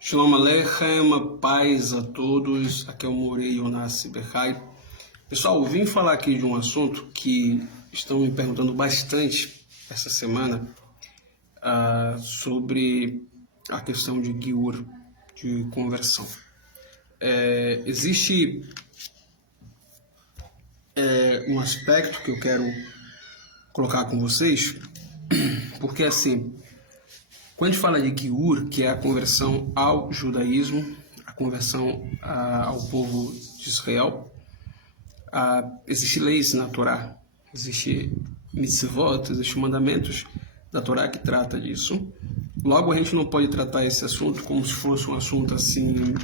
Shalom Aleichem, paz a todos, aqui é o Morei Yonassi Bechai. Pessoal, eu vim falar aqui de um assunto que estão me perguntando bastante essa semana sobre a questão de Giur, de conversão. Existe um aspecto que eu quero colocar com vocês, porque assim, quando a gente fala de Giur, que é a conversão ao judaísmo, a conversão ao povo de Israel, existem leis na Torá, existem mitzvot, existem mandamentos da Torá que trata disso. Logo, a gente não pode tratar esse assunto como se fosse um assunto assim,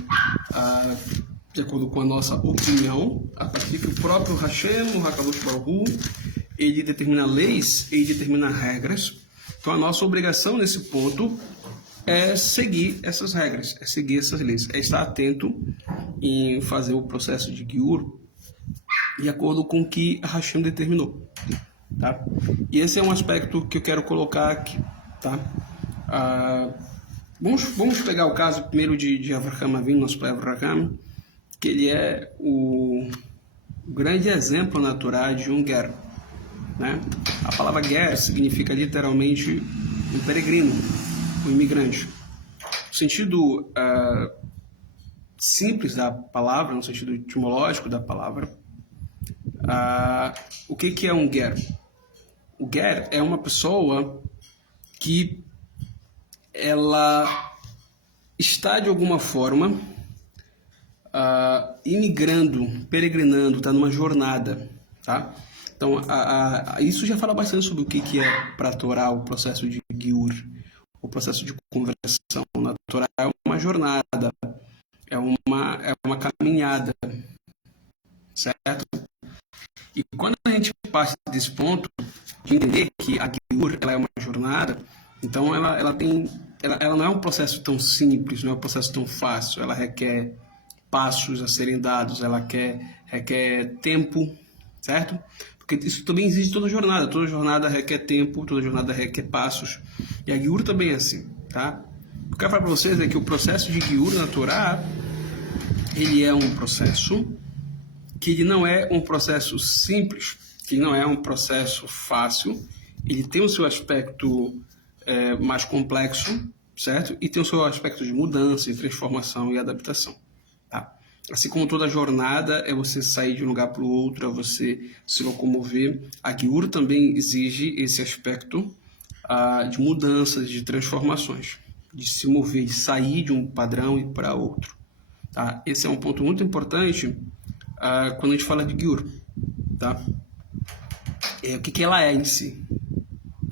de acordo com a nossa opinião, a partir que o próprio Hashem, o Hakadosh Baruch Hu, ele determina leis, ele determina regras. Então, a nossa obrigação nesse ponto é seguir essas regras, é seguir essas leis, é estar atento em fazer o processo de Giur de acordo com o que a Hashem determinou, tá? E esse é um aspecto que eu quero colocar aqui, tá? Vamos pegar o caso primeiro de Avraham Avinu, nosso pai Avraham, que ele é o grande exemplo natural de um ger, né? A palavra ger significa literalmente um peregrino, um imigrante. No sentido simples da palavra, no sentido etimológico da palavra, o que é um ger? O ger é uma pessoa que ela está de alguma forma imigrando, peregrinando, está numa jornada, tá? Então, isso já fala bastante sobre o que é para a Torá o processo de Giur, o processo de conversão. Na Torá é uma jornada, é uma caminhada, certo? E quando a gente parte desse ponto de entender que a Giur ela é uma jornada, então ela não é um processo tão simples, não é um processo tão fácil, ela requer passos a serem dados, ela requer tempo, certo? Porque isso também existe toda jornada requer tempo, toda jornada requer passos, e a Giur também é assim, tá? O que eu quero falar para vocês é que o processo de Giur na Torá, ele é um processo que ele não é um processo simples, que não é um processo fácil, ele tem o seu aspecto mais complexo, certo? E tem o seu aspecto de mudança, de transformação e adaptação. Tá? Assim como toda jornada é você sair de um lugar para o outro, é você se locomover, a Giur também exige esse aspecto de mudanças, de transformações, de se mover, de sair de um padrão e ir para outro. Tá? Esse é um ponto muito importante quando a gente fala de Giur. Tá? O que ela é em si?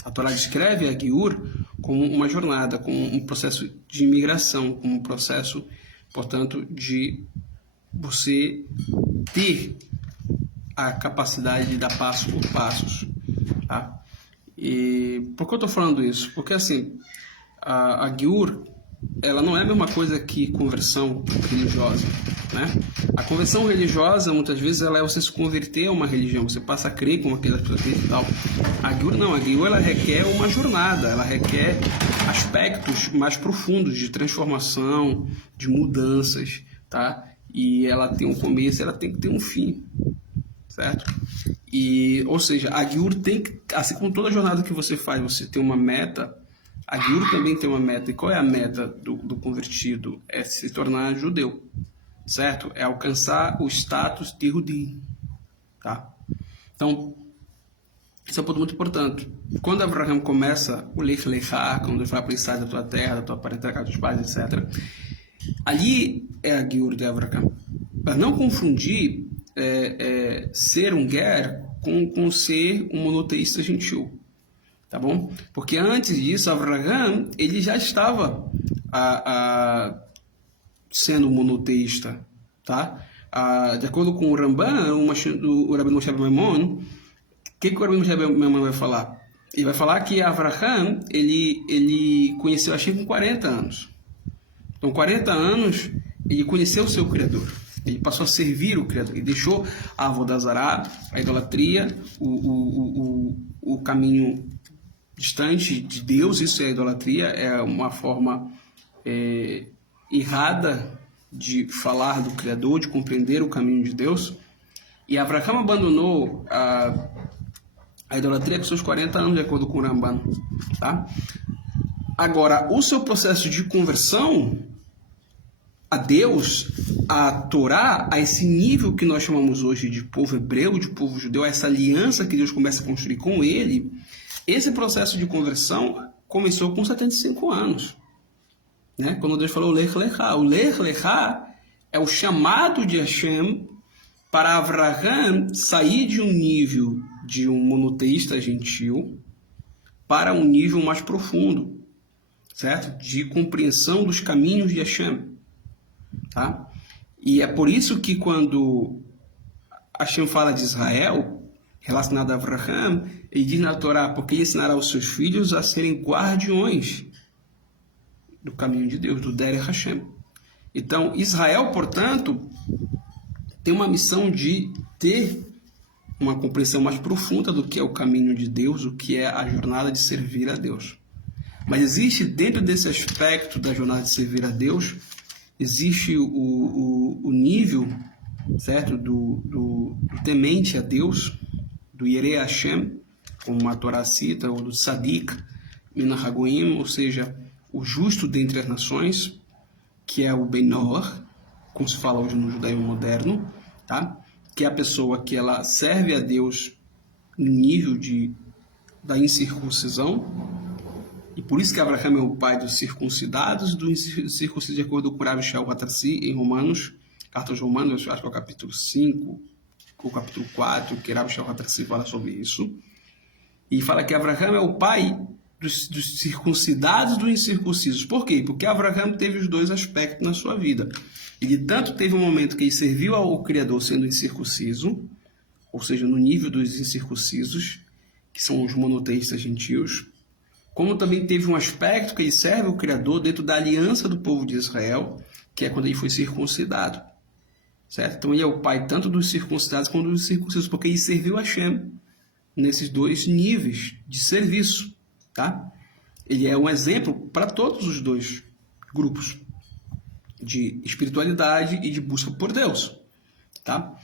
A Torá descreve a Giur como uma jornada, como um processo de imigração, como um processo, portanto, de você ter a capacidade de dar passo por passos, tá? E por que eu estou falando isso? Porque assim, a Giur, ela não é a mesma coisa que conversão religiosa, né? A conversão religiosa, muitas vezes, ela é você se converter a uma religião, você passa a crer como aquelas pessoas acreditam e tal. A Giur não, a Giur ela requer uma jornada, ela requer aspectos mais profundos de transformação, de mudanças, tá? E ela tem um começo, ela tem que ter um fim, certo? Ou seja, a Giur tem que, assim como toda jornada que você faz, você tem uma meta, a Giur também tem uma meta. E qual é a meta do convertido? É se tornar judeu, certo? É alcançar o status de Yehudi, tá? Então, esse é um ponto muito importante. Quando Abraham começa o Lech Lechá, quando ele vai para o estado da tua terra, da tua parentela, da tua pais, etc., ali é a Giur de Avraham. Para não confundir ser um ger com ser um monoteísta gentil, tá bom? Porque antes disso, Avraham, ele já estava sendo monoteísta, tá? De acordo com o Ramban, o Rabbi Moshe Maimon, o que o Rabbi Moshe Maimon vai falar? Ele vai falar que Avraham, ele conheceu Hashem com 40 anos. Então, 40 anos, ele conheceu o seu Criador. Ele passou a servir o Criador. Ele deixou a Avodazará, a idolatria, o caminho distante de Deus. Isso é idolatria, é uma forma errada de falar do Criador, de compreender o caminho de Deus. E Abraham abandonou a idolatria com seus 40 anos, de acordo com o Ramban. Tá? Agora, o seu processo de conversão a Deus, a Torá, a esse nível que nós chamamos hoje de povo hebreu, de povo judeu, a essa aliança que Deus começa a construir com ele, esse processo de conversão começou com 75 anos. Né? Quando Deus falou Lech Lechá. O Lech Lechá é o chamado de Hashem para Abraham sair de um nível de um monoteísta gentil para um nível mais profundo, certo? De compreensão dos caminhos de Hashem. Tá? E é por isso que quando Hashem fala de Israel, relacionado a Abraham, ele diz na Torá, porque ele ensinará os seus filhos a serem guardiões do caminho de Deus, do Derech Hashem. Então, Israel, portanto, tem uma missão de ter uma compreensão mais profunda do que é o caminho de Deus, o que é a jornada de servir a Deus. Mas existe dentro desse aspecto da jornada de servir a Deus, existe o nível, certo, do temente a Deus, do Yerei Hashem, como a Torá cita, ou do Tzadik Min HaGoim, ou seja, o justo dentre as nações, que é o Ben Noach, como se fala hoje no judaísmo moderno, tá? Que é a pessoa que ela serve a Deus no nível da incircuncisão, e por isso que Abraham é o pai dos circuncidados, do circunciso de acordo com Rav Shaul Hatarsi, em Romanos, carta aos Romanos, acho que é o capítulo 5, ou capítulo 4, que Rav Shaul Hatarsi fala sobre isso, e fala que Abraham é o pai dos circuncidados dos incircuncisos. Por quê? Porque Abraham teve os dois aspectos na sua vida. Ele tanto teve um momento que ele serviu ao Criador sendo incircunciso, ou seja, no nível dos incircuncisos, que são os monoteístas gentios, como também teve um aspecto que ele serve ao Criador dentro da aliança do povo de Israel, que é quando ele foi circuncidado. Certo? Então ele é o pai tanto dos circuncidados quanto dos circuncisos, porque ele serviu a Hashem nesses dois níveis de serviço. Tá? Ele é um exemplo para todos os dois grupos de espiritualidade e de busca por Deus. Tá?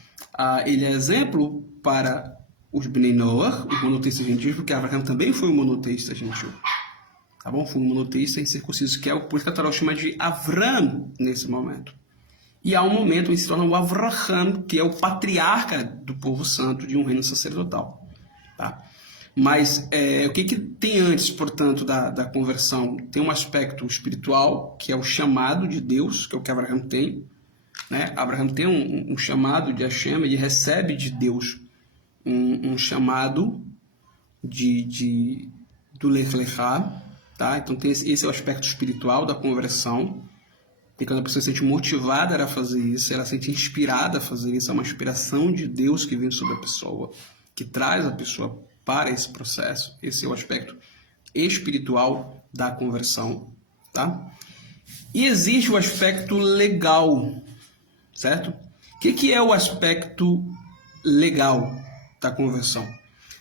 Ele é exemplo para os Bnei Noach, os monoteístas gentios, porque Abraham também foi um monoteísta gentil. Tá bom? Foi um monoteísta incircunciso, que é por isso que a Torá chama de Avram nesse momento. E há um momento em que se torna o Avraham, que é o patriarca do povo santo de um reino sacerdotal. Tá? Mas o que tem antes, portanto, da conversão? Tem um aspecto espiritual, que é o chamado de Deus, que é o que Abraham tem. Né? Abraham tem um chamado de Hashem, ele recebe de Deus um chamado do Lech Lechá. Tá? Então, esse é o aspecto espiritual da conversão. E quando a pessoa se sente motivada a fazer isso, ela se sente inspirada a fazer isso, é uma inspiração de Deus que vem sobre a pessoa, que traz a pessoa para esse processo. Esse é o aspecto espiritual da conversão, tá? E existe o aspecto legal, certo? O que é o aspecto legal da conversão?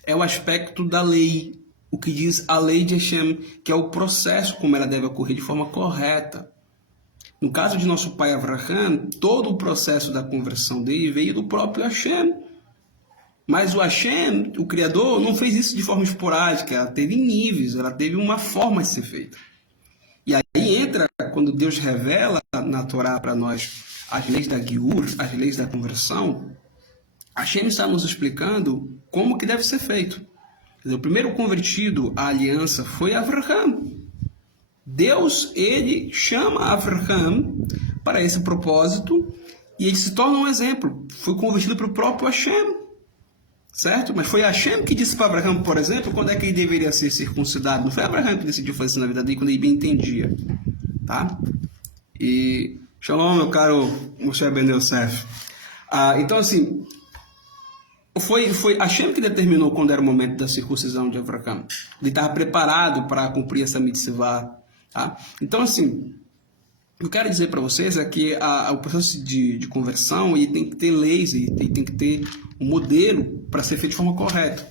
É o aspecto da lei, o que diz a lei de Hashem, que é o processo como ela deve ocorrer de forma correta. No caso de nosso pai Abraham, todo o processo da conversão dele veio do próprio Hashem. Mas o Hashem, o Criador, não fez isso de forma esporádica, ela teve níveis, ela teve uma forma de ser feita. E aí entra, quando Deus revela na Torá para nós as leis da Giur, as leis da conversão, Hashem está nos explicando como que deve ser feito. Quer dizer, o primeiro convertido à aliança foi Abraham. Deus, ele chama Abraham para esse propósito e ele se torna um exemplo. Foi convertido para o próprio Hashem. Certo? Mas foi Hashem que disse para Abraham, por exemplo, quando é que ele deveria ser circuncidado. Não foi Abraham que decidiu fazer isso na vida dele quando ele bem entendia. Tá? E shalom, meu caro Moshe Ben Yosef. Então, assim, foi Hashem que determinou quando era o momento da circuncisão de Abraham. Ele estava preparado para cumprir essa mitzvah. Tá? Então, assim, o que eu quero dizer para vocês é que o processo de conversão ele tem que ter leis, ele tem que ter um modelo para ser feito de forma correta.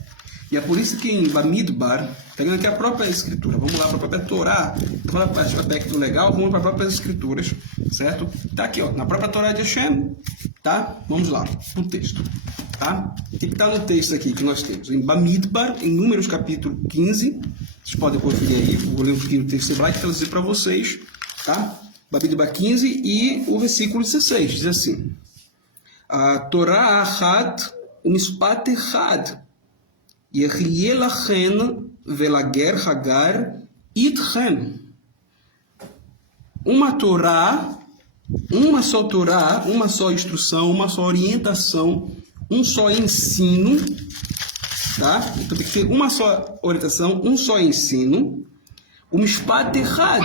E é por isso que em Bamidbar, pegando aqui a própria escritura, vamos lá para a própria Torá, para o aspecto legal, vamos para as próprias escrituras, certo? Tá aqui, ó, na própria Torá de Hashem, tá? Vamos lá, o texto, tá? O que está no texto aqui que nós temos? Em Bamidbar, em Números capítulo 15, vocês podem conferir aí, vou ler um pouquinho o texto hebraico para dizer para vocês, tá? Bamidbar 15 e o versículo 16, diz assim: a Torá Ahad umispat Echad Yehye lachen velager hagar itchem. Uma Torá, uma só instrução, uma só orientação, um só ensino, tá? Então tem que ter uma só orientação, um só ensino, o mishpat echad,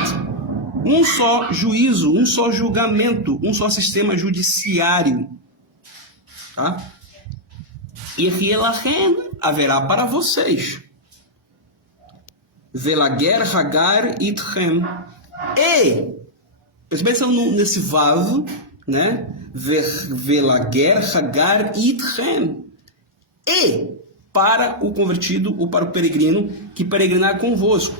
um só juízo, um só julgamento, um só sistema judiciário, tá? Yehye lachen, haverá para vocês. Velager hagar itchem. E, preste atenção nesse vav, né? Velager hagar itchem. E, para o convertido ou para o peregrino que peregrinar convosco.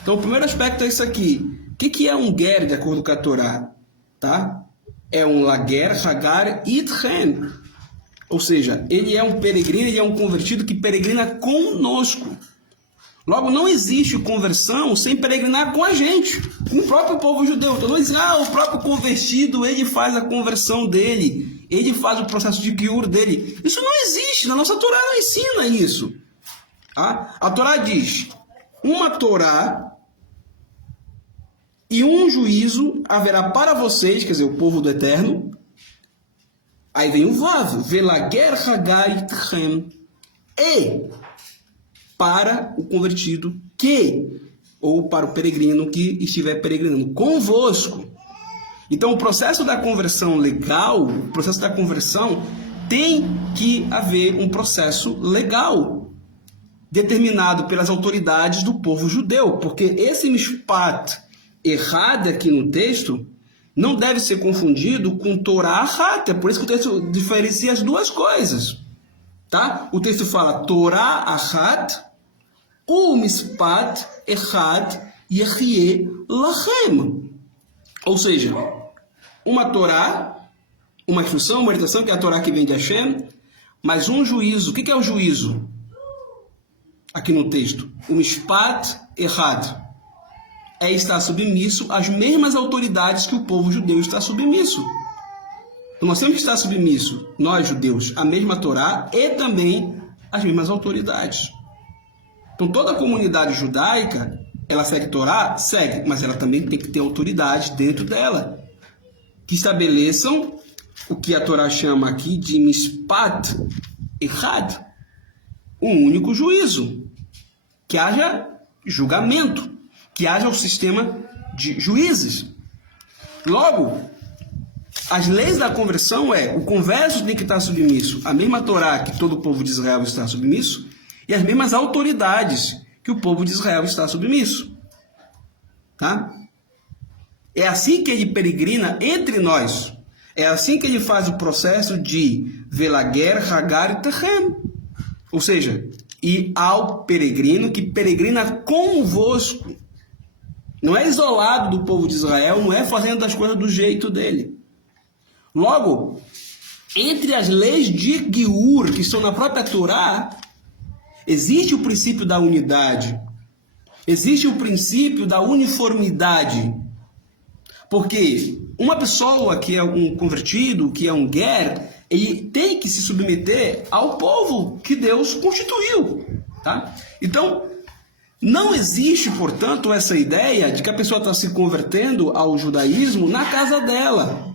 Então, o primeiro aspecto é isso aqui. O que é um ger, de acordo com a Torá? Tá? É um lager hagar itchem. Ou seja, ele é um peregrino, ele é um convertido que peregrina conosco. Logo, não existe conversão sem peregrinar com a gente, com o próprio povo judeu. Então não existe, o próprio convertido, ele faz a conversão dele, ele faz o processo de giur dele. Isso não existe, na nossa Torá não ensina isso. Tá? A Torá diz, uma Torá e um juízo haverá para vocês, quer dizer, o povo do Eterno. Aí vem o vav, velager hagai tchem, e para o convertido que, ou para o peregrino que estiver peregrinando convosco. Então, o processo da conversão legal, o processo da conversão, tem que haver um processo legal, determinado pelas autoridades do povo judeu, porque esse mishpat errado aqui no texto não deve ser confundido com Torá Ahat. É por isso que o texto diferencia as duas coisas. Tá? O texto fala Torá Ahat, Umispat Echad Yehye Lachem. Ou seja, uma Torá, uma instrução, uma orientação, que é a Torá que vem de Hashem, mas um juízo. O que é o juízo? Aqui no texto. Umispat Echad. É estar submisso às mesmas autoridades que o povo judeu está submisso. Então nós temos que estar submisso, nós judeus, à mesma Torá e também às mesmas autoridades. Então toda a comunidade judaica, ela segue Torá? Segue, mas ela também tem que ter autoridades dentro dela, que estabeleçam o que a Torá chama aqui de Mishpat Echad, um único juízo, que haja julgamento, que haja o sistema de juízes. Logo, as leis da conversão o converso tem que estar submisso à mesma Torá que todo o povo de Israel está submisso e às mesmas autoridades que o povo de Israel está submisso. Tá? É assim que ele peregrina entre nós. É assim que ele faz o processo de Velager, Hagar e Techem. Ou seja, e ao peregrino que peregrina convosco. Não é isolado do povo de Israel, não é fazendo as coisas do jeito dele. Logo, entre as leis de Giur, que estão na própria Torá, existe o princípio da unidade. Existe o princípio da uniformidade. Porque uma pessoa que é um convertido, que é um ger, ele tem que se submeter ao povo que Deus constituiu. Tá? Então, não existe, portanto, essa ideia de que a pessoa está se convertendo ao judaísmo na casa dela,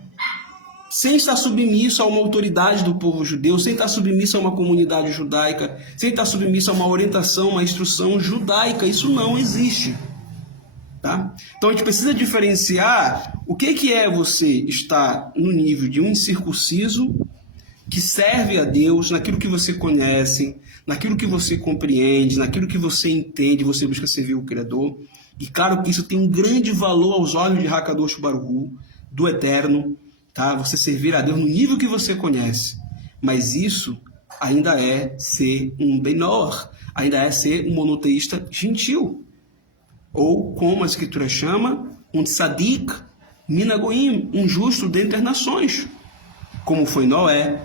sem estar submisso a uma autoridade do povo judeu, sem estar submisso a uma comunidade judaica, sem estar submisso a uma orientação, uma instrução judaica. Isso não existe. Tá? Então a gente precisa diferenciar o que é você estar no nível de um incircunciso que serve a Deus naquilo que você conhece, naquilo que você compreende, naquilo que você entende, você busca servir o Criador. E claro que isso tem um grande valor aos olhos de Hakadosh Baruch Hu, do Eterno, tá? Você servir a Deus no nível que você conhece. Mas isso ainda é ser um Benor, ainda é ser um monoteísta gentil. Ou, como a Escritura chama, um tzadik minagoim, um justo dentre as nações. Como foi Noé,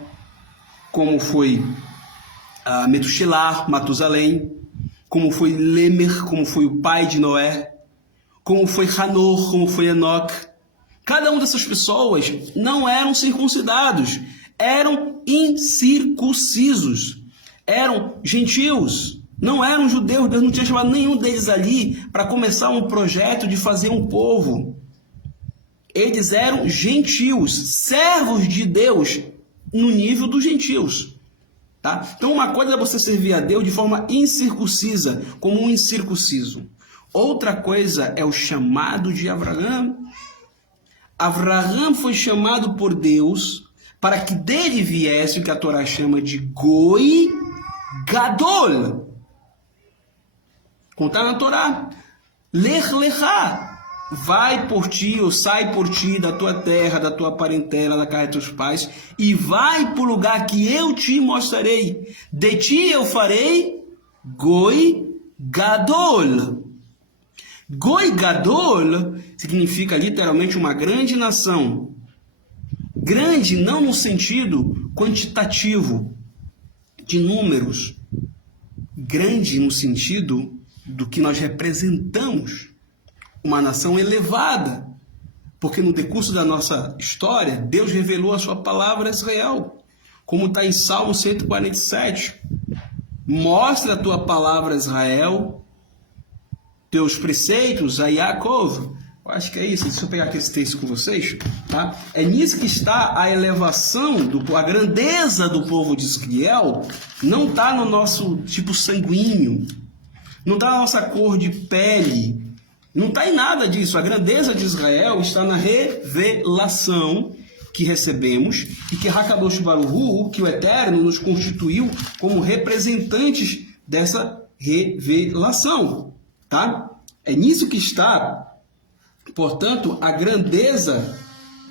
como foi Metushelá, Matusalém, como foi Lemer, como foi o pai de Noé, como foi Hanor, como foi Enoque. Cada uma dessas pessoas não eram circuncidados, eram incircuncisos, eram gentios, não eram judeus. Deus não tinha chamado nenhum deles ali para começar um projeto de fazer um povo. Eles eram gentios, servos de Deus no nível dos gentios. Tá? Então uma coisa é você servir a Deus de forma incircuncisa, como um incircunciso. Outra coisa é o chamado de Abraão. Abraão foi chamado por Deus para que dele viesse o que a Torá chama de Goi Gadol. Contar na Torá. Lech lechá. Vai por ti, ou sai por ti da tua terra, da tua parentela, da casa dos teus pais, e vai para o lugar que eu te mostrarei. De ti eu farei Goi Gadol. Goi Gadol significa literalmente uma grande nação. Grande não no sentido quantitativo, de números. Grande no sentido do que nós representamos. Uma nação elevada, porque no decurso da nossa história, Deus revelou a sua palavra a Israel, como está em Salmo 147. Mostra a tua palavra a Israel, teus preceitos a Yaakov. Eu acho que é isso, deixa eu pegar aqui esse texto com vocês. Tá? É nisso que está a elevação, a grandeza do povo de Israel, não está no nosso tipo sanguíneo, não está na nossa cor de pele, não está em nada disso. A grandeza de Israel está na revelação que recebemos e que Hakadosh Baruch Hu, que o Eterno nos constituiu como representantes dessa revelação. Tá? É nisso que está, portanto, a grandeza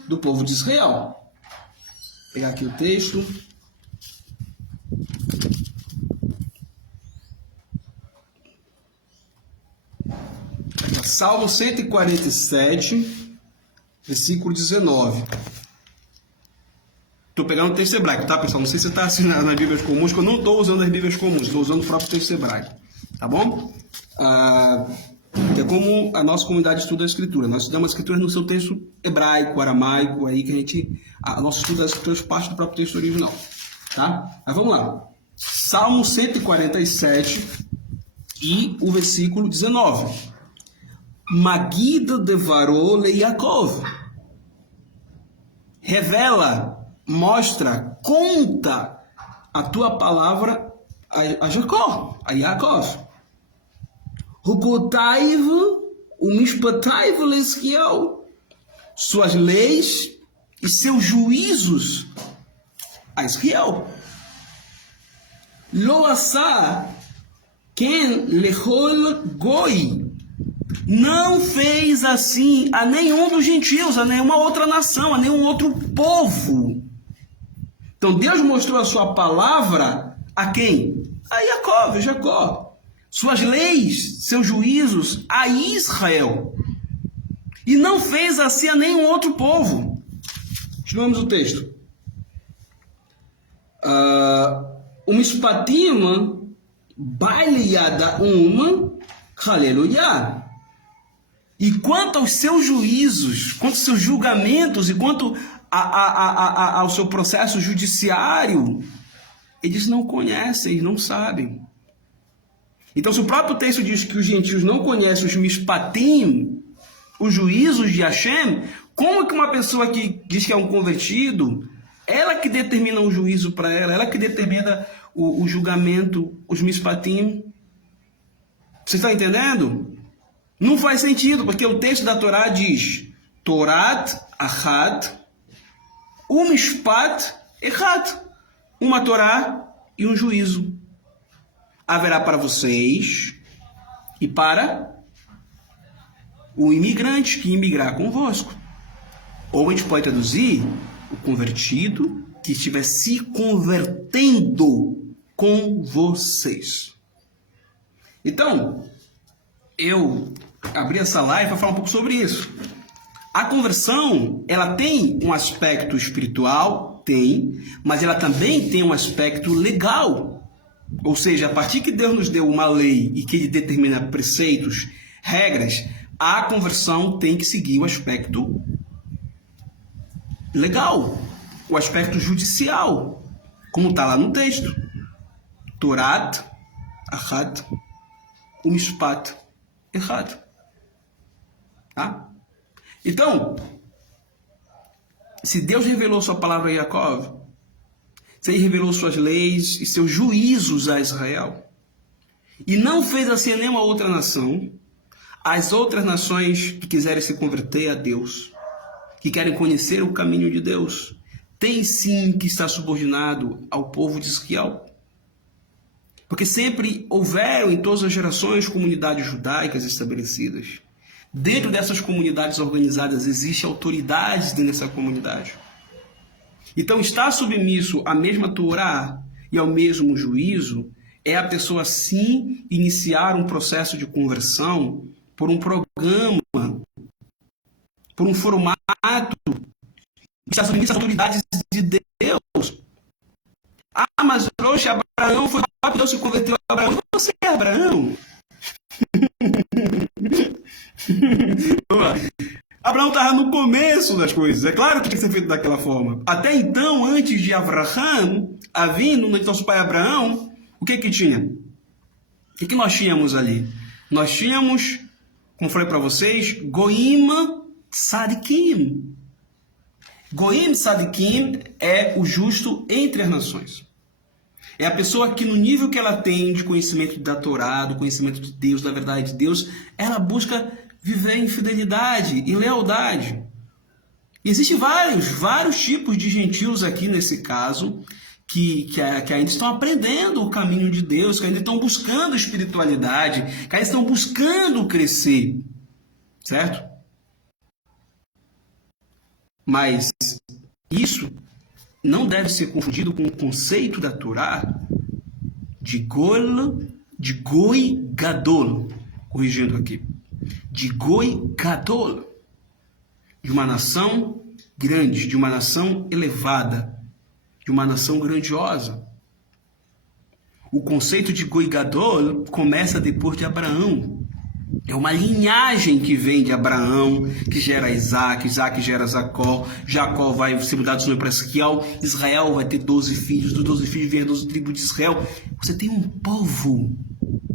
do povo de Israel. Vou pegar aqui o texto. Salmo 147, versículo 19. Estou pegando o texto hebraico, tá, pessoal? Não sei se você está assinando nas Bíblias comuns, que eu não estou usando as Bíblias comuns, estou usando o próprio texto hebraico. Tá bom? É como a nossa comunidade estuda a Escritura. Nós estudamos a Escritura no seu texto hebraico, aramaico, aí que a nosso estudo das Escrituras parte do próprio texto original. Tá? Mas vamos lá. Salmo 147 e o versículo 19. Magid devarou le Yaakov. Revela, mostra, conta a tua palavra a Jacó, a Yaakov. Hukotaiv umishpataiv leSkiel. Suas leis e seus juízos a Israel. Lo asa ken lechol goi. Não fez assim a nenhum dos gentios, a nenhuma outra nação, a nenhum outro povo. Então Deus mostrou a sua palavra a quem? A Jacó. Suas leis, seus juízos a Israel. E não fez assim a nenhum outro povo. Continuamos o texto. O Mishpatim baile yada uma Hallelujah. E quanto aos seus juízos, quanto aos seus julgamentos e quanto ao seu processo judiciário, eles não conhecem, eles não sabem. Então, se o próprio texto diz que os gentios não conhecem os mishpatim, os juízos de Hashem, como que uma pessoa que diz que é um convertido, ela que determina o juízo para ela que determina o julgamento, os mishpatim? Você está entendendo? Não faz sentido, porque o texto da Torá diz Torat Achad, Mishpat Echad. Uma Torá e um juízo. Haverá para vocês e para o imigrante que imigrar convosco. Ou a gente pode traduzir o convertido que estiver se convertendo com vocês. Então, eu abri essa live para falar um pouco sobre isso. A conversão, ela tem um aspecto espiritual, tem, mas ela também tem um aspecto legal. Ou seja, a partir que Deus nos deu uma lei e que Ele determina preceitos, regras, a conversão tem que seguir o aspecto legal, o aspecto judicial, como está lá no texto. Torat, Ahad, Umishpat, Echad. Tá? Então, se Deus revelou sua palavra a Jacó, se Ele revelou suas leis e seus juízos a Israel, e não fez assim a nenhuma outra nação, as outras nações que quiserem se converter a Deus, que querem conhecer o caminho de Deus, têm sim que estar subordinado ao povo de Israel. Porque sempre houveram em todas as gerações comunidades judaicas estabelecidas. Dentro dessas comunidades organizadas existem autoridades dentro dessa comunidade. Então, estar submisso à mesma Torá e ao mesmo juízo é a pessoa, sim, iniciar um processo de conversão por um programa, por um formato, estar submisso às autoridades de Deus. Ah, mas hoje Abraão foi rápido, Deus se converteu a Abraão. Você é Abraão? Abraão estava no começo das coisas. É claro que tinha que ser feito daquela forma. Até então, antes de Abraão, vindo no nosso pai Abraão, o que tinha? O que nós tínhamos ali? Nós tínhamos, como falei para vocês, Goim Tzadikim. Goim Tzadikim é o justo entre as nações. É a pessoa que no nível que ela tem de conhecimento da Torá, do conhecimento de Deus, da verdade de Deus, ela busca viver em fidelidade, em lealdade. E existem vários tipos de gentios aqui nesse caso, que ainda estão aprendendo o caminho de Deus, que ainda estão buscando espiritualidade, que ainda estão buscando crescer. Certo? Mas isso não deve ser confundido com o conceito da Torá de Goi Gadol, corrigindo aqui, de Goi Gadol, de uma nação grande, de uma nação elevada, de uma nação grandiosa. O conceito de Goi Gadol começa depois de Abraão. É uma linhagem que vem de Abraão, que gera Isaac, Isaac gera Jacó, Jacó vai ser mudado de nome para Israel, Israel vai ter 12 filhos, dos 12 filhos vem a 12 tribos de Israel. Você tem um povo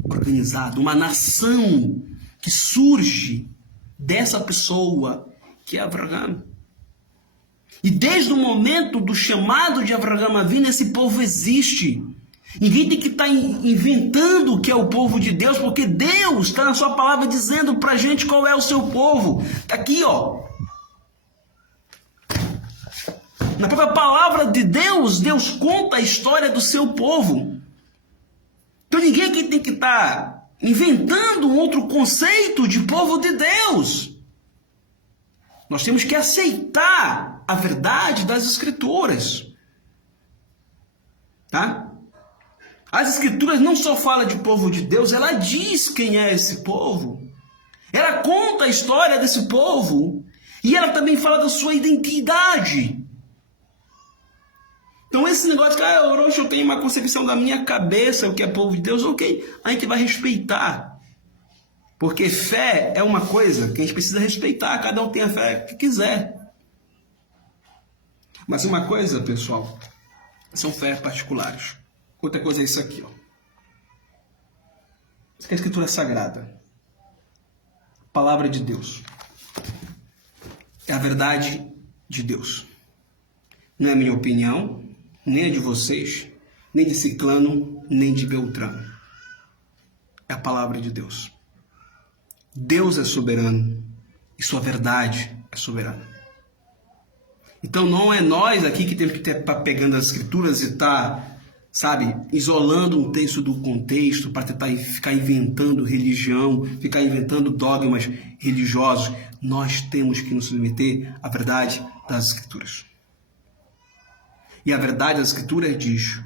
organizado, uma nação que surge dessa pessoa que é Abraão. E desde o momento do chamado de Abraão a vir, esse povo existe. Ninguém tem que estar inventando o que é o povo de Deus, porque Deus está na sua palavra dizendo para a gente qual é o seu povo. Está aqui, ó. Na própria palavra de Deus, Deus conta a história do seu povo. Então ninguém aqui tem que estar inventando um outro conceito de povo de Deus. Nós temos que aceitar a verdade das Escrituras. Tá? As Escrituras não só falam de povo de Deus, ela diz quem é esse povo. Ela conta a história desse povo e ela também fala da sua identidade. Então esse negócio que eu tenho uma concepção da minha cabeça, o que é povo de Deus, ok, a gente vai respeitar. Porque fé é uma coisa que a gente precisa respeitar, cada um tem a fé que quiser. Mas uma coisa, pessoal, são fés particulares. Outra coisa é isso aqui, ó. Isso aqui é a Escritura Sagrada. Palavra de Deus. É a verdade de Deus. Não é a minha opinião, nem a de vocês, nem de Ciclano, nem de Beltrano. É a palavra de Deus. Deus é soberano e sua verdade é soberana. Então não é nós aqui que temos que estar pegando as Escrituras e estar, isolando um texto do contexto para tentar ficar inventando religião, ficar inventando dogmas religiosos. Nós temos que nos submeter à verdade das Escrituras. E a verdade das Escrituras diz: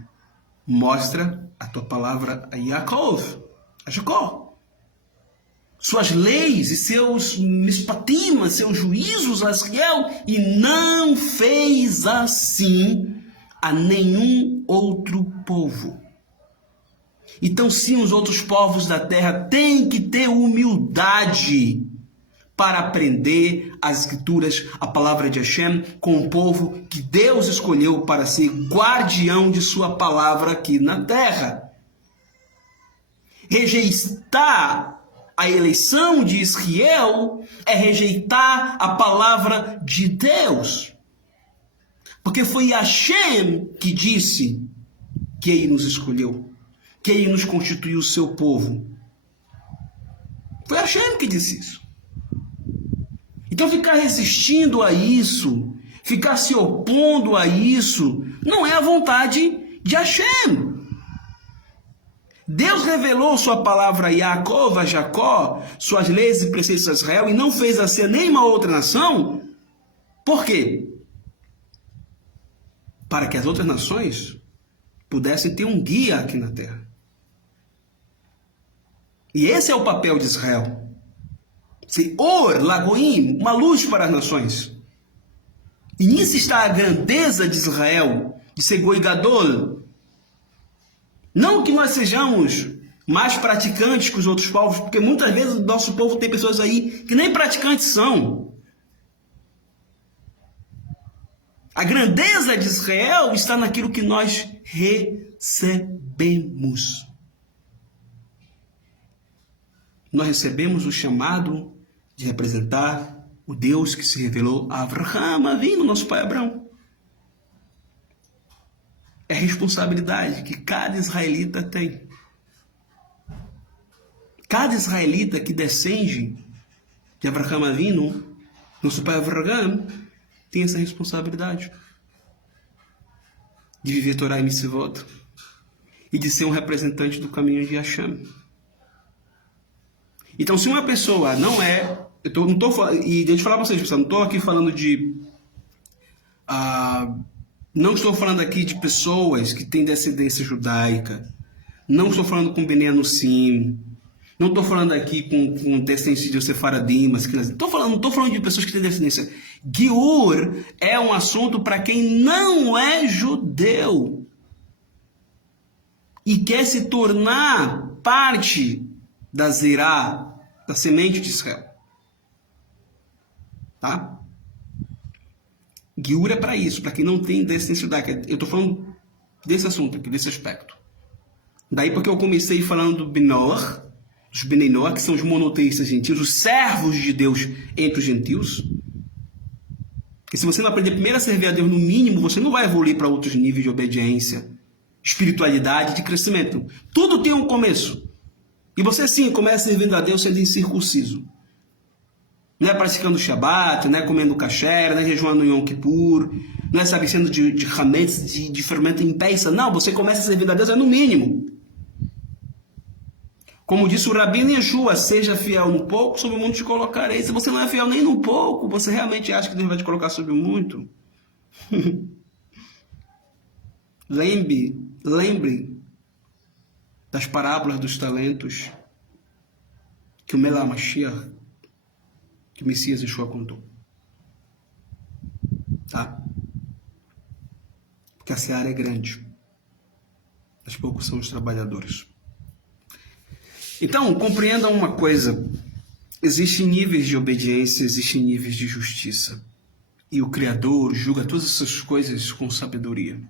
mostra a tua palavra a Yaakov, a Jacó. Suas leis e seus mishpatim, seus juízos a Israel, e não fez assim a nenhum outro povo. Então, sim, os outros povos da terra têm que ter humildade para aprender as Escrituras, a palavra de Hashem, com o povo que Deus escolheu para ser guardião de sua palavra aqui na terra. Rejeitar a eleição de Israel é rejeitar a palavra de Deus. Porque foi Hashem que disse que ele nos escolheu, que ele nos constituiu o seu povo. Foi Hashem que disse isso. Então ficar resistindo a isso, ficar se opondo a isso, não é a vontade de Hashem. Deus revelou sua palavra a Yaakov, a Jacó, suas leis e preceitos a Israel, e não fez assim a nenhuma outra nação. Por quê? Para que as outras nações pudessem ter um guia aqui na terra. E esse é o papel de Israel. Ser Or, Lagoim, uma luz para as nações. E nisso está a grandeza de Israel, de ser Goi Gadol. Não que nós sejamos mais praticantes que os outros povos, porque muitas vezes o nosso povo tem pessoas aí que nem praticantes são. A grandeza de Israel está naquilo que nós recebemos. Nós recebemos o chamado de representar o Deus que se revelou a Avraham Avinu, nosso pai Abraão. É a responsabilidade que cada israelita tem. Cada israelita que descende de Avraham Avinu, nosso pai Avraham, tem essa responsabilidade de viver Torá e Mitzvot e de ser um representante do caminho de Hashem. Então, se uma pessoa não é... e deixa eu falar para vocês, pessoal, não estou aqui falando de... não estou falando aqui de pessoas que têm descendência judaica. Não estou falando com Bnei Anussim. Não estou falando aqui com descendência de Sefaradim. Não estou falando de pessoas que têm descendência. Giur é um assunto para quem não é judeu e quer se tornar parte da Zerá, da semente de Israel. Tá? Giur é para isso, para quem não tem descendência judaica. Eu estou falando desse assunto aqui, desse aspecto. Daí porque eu comecei falando do Benor, dos Benenor, que são os monoteístas gentios, os servos de Deus entre os gentios. Porque se você não aprender primeiro a servir a Deus no mínimo, você não vai evoluir para outros níveis de obediência, espiritualidade, de crescimento. Tudo tem um começo. E você sim começa servindo a Deus sendo incircunciso. Não é praticando o Shabat, não é comendo kasher, não é jejuando Yom Kippur, não é se abstendo de hametz, de fermento em peça. Não, você começa servindo a Deus no mínimo. Como disse o Rabino Yeshua, seja fiel no pouco, sobre o muito te colocarei. Se você não é fiel nem no pouco, você realmente acha que Deus vai te colocar sobre o muito? Lembre das parábolas dos talentos que o Melach Mashiach, que o Messias Yeshua contou. Tá? Porque a seara é grande. Mas poucos são os trabalhadores. Então, compreendam uma coisa. Existem níveis de obediência, existem níveis de justiça. E o Criador julga todas essas coisas com sabedoria.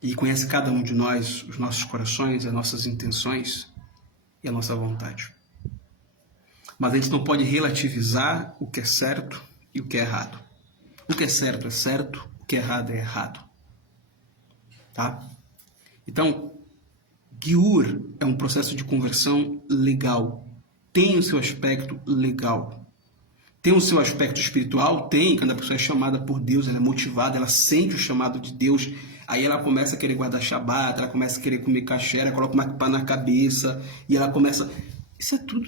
E conhece cada um de nós, os nossos corações, as nossas intenções e a nossa vontade. Mas a gente não pode relativizar o que é certo e o que é errado. O que é certo, o que é errado. Tá? Então, Giur é um processo de conversão legal. Tem o seu aspecto legal. Tem o seu aspecto espiritual? Tem. Quando a pessoa é chamada por Deus, ela é motivada, ela sente o chamado de Deus. Aí ela começa a querer guardar Shabat, ela começa a querer comer kasher, ela coloca uma kippah na cabeça e ela começa...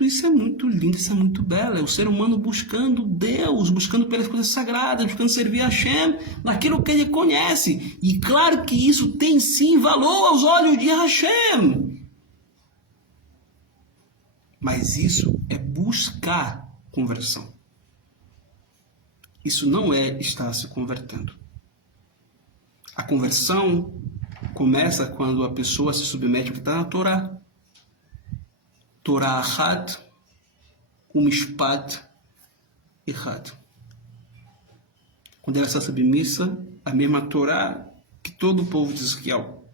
Isso é muito lindo, isso é muito belo. É o ser humano buscando Deus, buscando pelas coisas sagradas, buscando servir a Hashem naquilo que ele conhece. E claro que isso tem sim valor aos olhos de Hashem. Mas isso é buscar conversão. Isso não é estar se convertendo. A conversão começa quando a pessoa se submete ao que está na Torá. Torá Achat, Mishpat Echad. Quando ela está submissa à mesma Torá que todo o povo de Israel.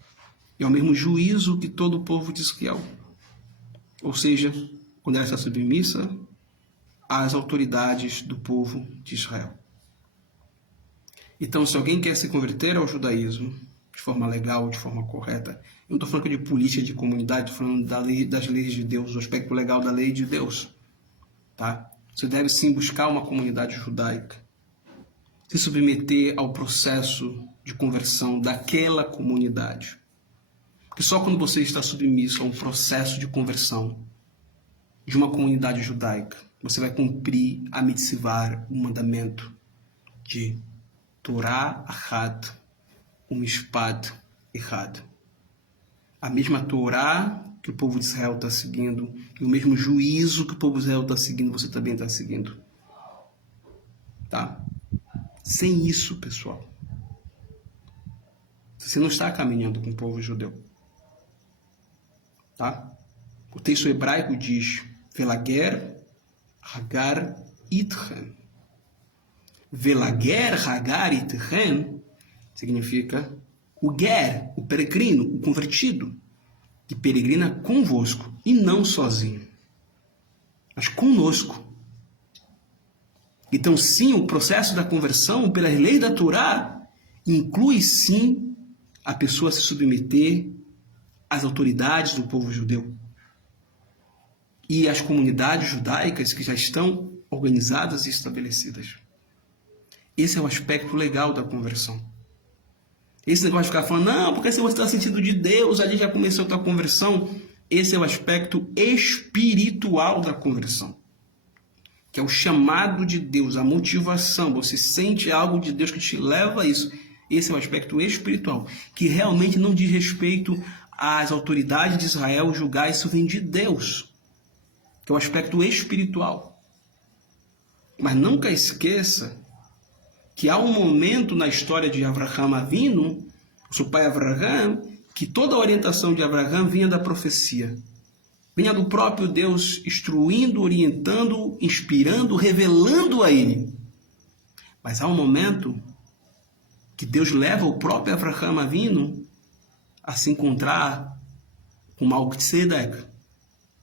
E ao mesmo juízo que todo o povo de Israel. Ou seja, quando ela está submissa às autoridades do povo de Israel. Então, se alguém quer se converter ao judaísmo de forma legal, de forma correta, eu não estou falando de política de comunidade, estou falando das leis de Deus, do aspecto legal da lei de Deus. Tá? Você deve sim buscar uma comunidade judaica, se submeter ao processo de conversão daquela comunidade. Porque só quando você está submisso a um processo de conversão de uma comunidade judaica, você vai cumprir a mitzvah, o mandamento de Torá Achat, Mishpat Echad. A mesma Torá que o povo de Israel está seguindo, e o mesmo juízo que o povo de Israel está seguindo, você também está seguindo. Tá? Sem isso, pessoal, você não está caminhando com o povo judeu. Tá? O texto hebraico diz: Velager Hagar Itchen. Velager Hagar Itchen significa o ger, o peregrino, o convertido, que peregrina convosco, e não sozinho, mas conosco. Então, sim, o processo da conversão, pelas leis da Torá, inclui, sim, a pessoa se submeter às autoridades do povo judeu e às comunidades judaicas que já estão organizadas e estabelecidas. Esse é o aspecto legal da conversão. Esse negócio de ficar falando, não, porque se você está sentindo de Deus, ali já começou a tua conversão. Esse é o aspecto espiritual da conversão, que é o chamado de Deus, a motivação. Você sente algo de Deus que te leva a isso. Esse é o aspecto espiritual, que realmente não diz respeito às autoridades de Israel julgar, isso vem de Deus, que é o aspecto espiritual. Mas nunca esqueça que há um momento na história de Avraham Avinu, seu pai Avraham, que toda a orientação de Avraham vinha da profecia. Vinha do próprio Deus instruindo, orientando, inspirando, revelando a ele. Mas há um momento que Deus leva o próprio Avraham Avinu a se encontrar com Melquisedeque,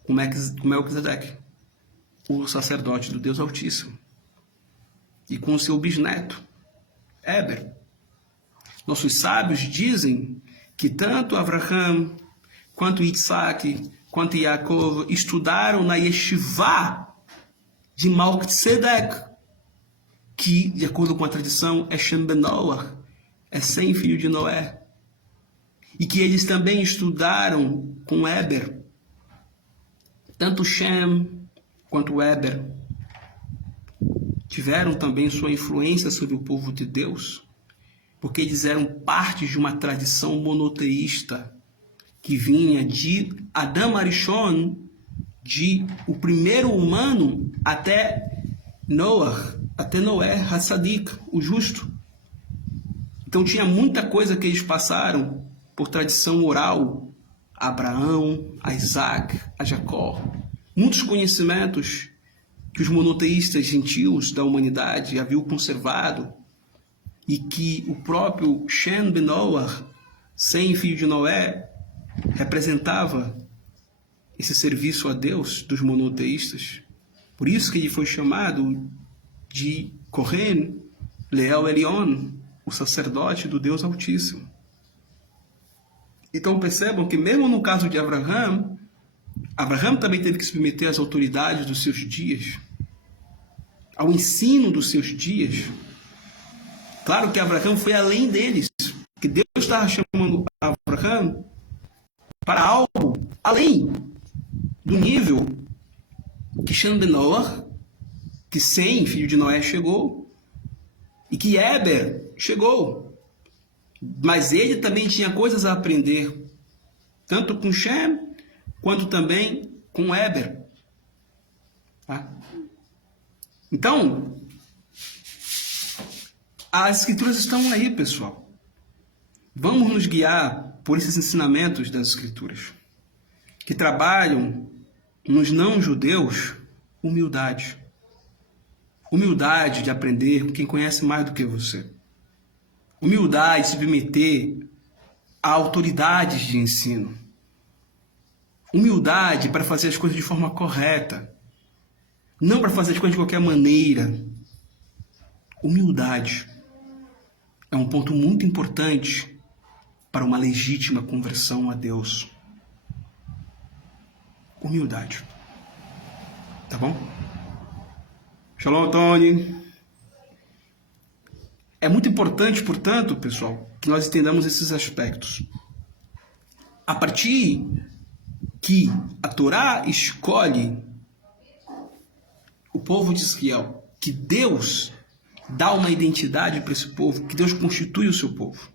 com Melquisedeque, o sacerdote do Deus Altíssimo, e com o seu bisneto, Eber. Nossos sábios dizem que tanto Avraham, quanto Isaac, quanto Yaakov estudaram na Yeshivá de Melquisedeque, que, de acordo com a tradição, é Shem ben Noach, é Sem, filho de Noé. E que eles também estudaram com Eber. Tanto Shem quanto Eber tiveram também sua influência sobre o povo de Deus, porque eles eram parte de uma tradição monoteísta que vinha de Adam Arishon, de o primeiro humano, até Noah, até Noé, Hassadik, o justo. Então tinha muita coisa que eles passaram por tradição oral, a Abraão, a Isaac, a Jacó. Muitos conhecimentos que os monoteístas gentios da humanidade haviam conservado e que o próprio Shem ben Noach, Sem, filho de Noé, representava esse serviço a Deus dos monoteístas. Por isso que ele foi chamado de Kohen Leel Elion, o sacerdote do Deus Altíssimo. Então percebam que mesmo no caso de Avraham, Avraham também teve que se submeter às autoridades dos seus dias, ao ensino dos seus dias. Claro que Avraham foi além deles, que Deus estava chamando Avraham para algo além do nível que Shem ben Noach, que Sem, filho de Noé, chegou, e que Eber chegou. Mas ele também tinha coisas a aprender, tanto com Shem, quanto também com Eber. Tá? Então, as escrituras estão aí, pessoal. Vamos nos guiar por esses ensinamentos das escrituras, que trabalham nos não-judeus humildade. Humildade de aprender com quem conhece mais do que você. Humildade de se submeter a autoridades de ensino. Humildade para fazer as coisas de forma correta. Não para fazer as coisas de qualquer maneira. Humildade é um ponto muito importante para uma legítima conversão a Deus. Humildade. Tá bom? Shalom, Tony. É muito importante, portanto, pessoal, que nós entendamos esses aspectos. A partir que a Torá escolhe o povo de Israel, que Deus dá uma identidade para esse povo, que Deus constitui o seu povo.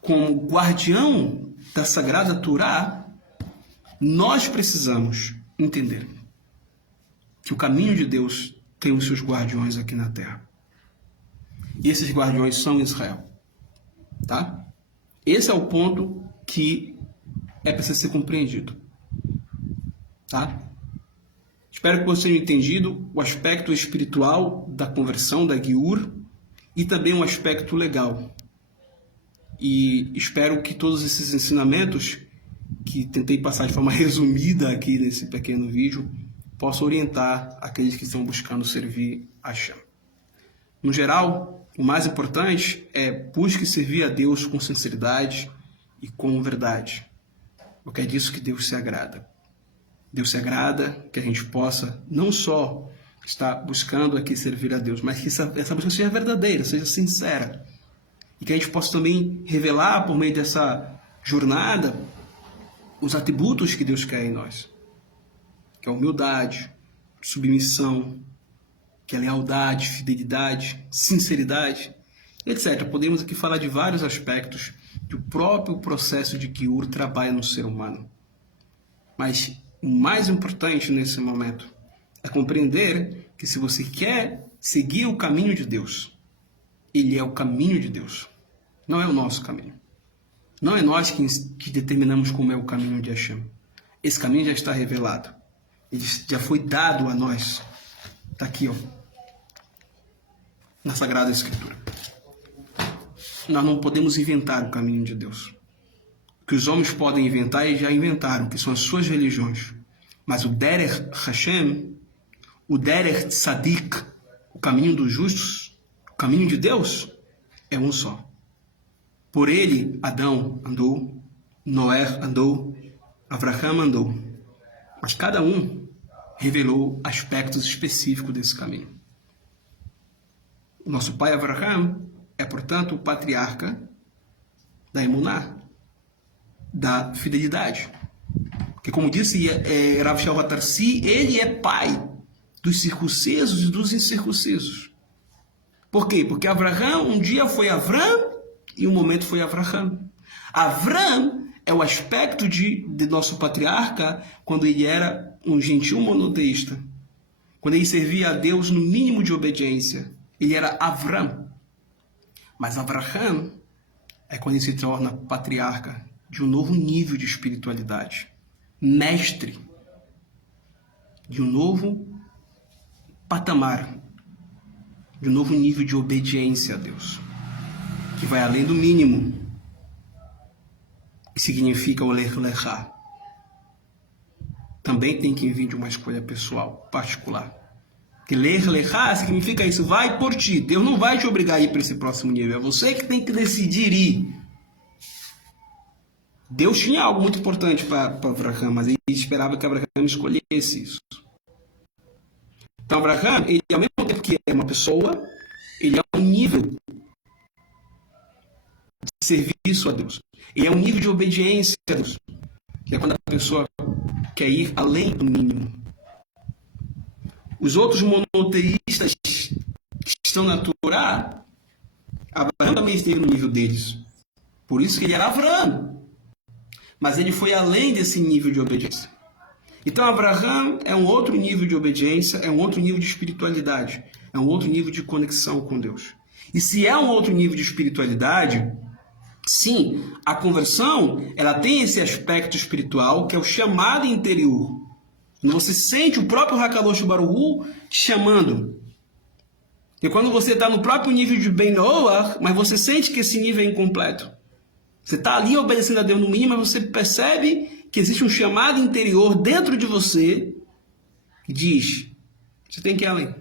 Como guardião da Sagrada Torá, nós precisamos entender que o caminho de Deus tem os seus guardiões aqui na Terra. E esses guardiões são Israel. Tá? Esse é o ponto que é preciso ser compreendido. Tá? Espero que vocês tenham entendido o aspecto espiritual da conversão, da Giur, e também um aspecto legal. E espero que todos esses ensinamentos, que tentei passar de forma resumida aqui nesse pequeno vídeo, possam orientar aqueles que estão buscando servir a Hashem. No geral, o mais importante é busque servir a Deus com sinceridade e com verdade, porque é disso que Deus se agrada. Deus se agrada que a gente possa não só estar buscando aqui servir a Deus, mas que essa busca seja verdadeira, seja sincera. E que a gente possa também revelar por meio dessa jornada os atributos que Deus quer em nós. Que é a humildade, submissão, que é lealdade, fidelidade, sinceridade, etc. Podemos aqui falar de vários aspectos que o próprio processo de Giur trabalha no ser humano. Mas o mais importante nesse momento é compreender que se você quer seguir o caminho de Deus, ele é o caminho de Deus, não é o nosso caminho. Não é nós que determinamos como é o caminho de Hashem. Esse caminho já está revelado. Ele já foi dado a nós. Está aqui, ó, na Sagrada Escritura. Nós não podemos inventar o caminho de Deus. O que os homens podem inventar, eles já inventaram, que são as suas religiões. Mas o Derech Hashem, o Derech Tzadik, o caminho dos justos, o caminho de Deus, é um só. Por ele, Adão andou, Noé andou, Abraham andou. Mas cada um revelou aspectos específicos desse caminho. O nosso pai Abraham é, portanto, o patriarca da emuná, da fidelidade. Porque, como disse Rav Shaul HaTarsi, ele é pai dos circuncisos e dos incircuncisos. Por quê? Porque Abraham um dia foi Avram e um momento foi Abraham. Avram é o aspecto de nosso patriarca quando ele era um gentil monoteísta. Quando ele servia a Deus no mínimo de obediência. Ele era Avram. Mas Abraham é quando ele se torna patriarca de um novo nível de espiritualidade. Mestre de um novo patamar, de um novo nível de obediência a Deus, que vai além do mínimo, que significa o Lech Lechá. Também tem que vir de uma escolha pessoal, particular. Que Lech Lechá significa isso, vai por ti. Deus não vai te obrigar a ir para esse próximo nível, é você que tem que decidir ir. Deus tinha algo muito importante para Abraham, mas ele esperava que Abraham escolhesse isso. Então, Abraham, ele, ao mesmo tempo que é uma pessoa, ele é um nível de serviço a Deus. Ele é um nível de obediência a Deus. Que é quando a pessoa quer ir além do mínimo. Os outros monoteístas que estão na Torá, Abraão também esteve no nível deles. Por isso que ele era Abraão. Mas ele foi além desse nível de obediência. Então Abraão é um outro nível de obediência, é um outro nível de espiritualidade, é um outro nível de conexão com Deus. E se é um outro nível de espiritualidade, sim, a conversão, ela tem esse aspecto espiritual que é o chamado interior. Quando você sente o próprio Hakadosh Baruch Hu te chamando. E quando você está no próprio nível de Ben Noach, mas você sente que esse nível é incompleto. Você está ali obedecendo a Deus no mínimo, mas você percebe que existe um chamado interior dentro de você que diz, você tem que ir além.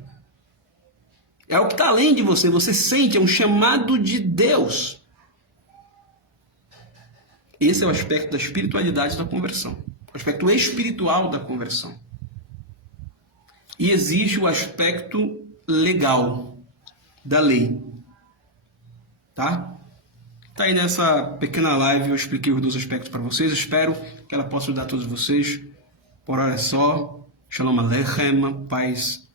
É o que está além de você, você sente, é um chamado de Deus. Esse é o aspecto da espiritualidade da conversão. O aspecto espiritual da conversão. E existe o aspecto legal da lei. Tá? Tá aí nessa pequena live eu expliquei os dois aspectos para vocês. Espero que ela possa ajudar todos vocês. Por hora é só. Shalom Aleichem. Paz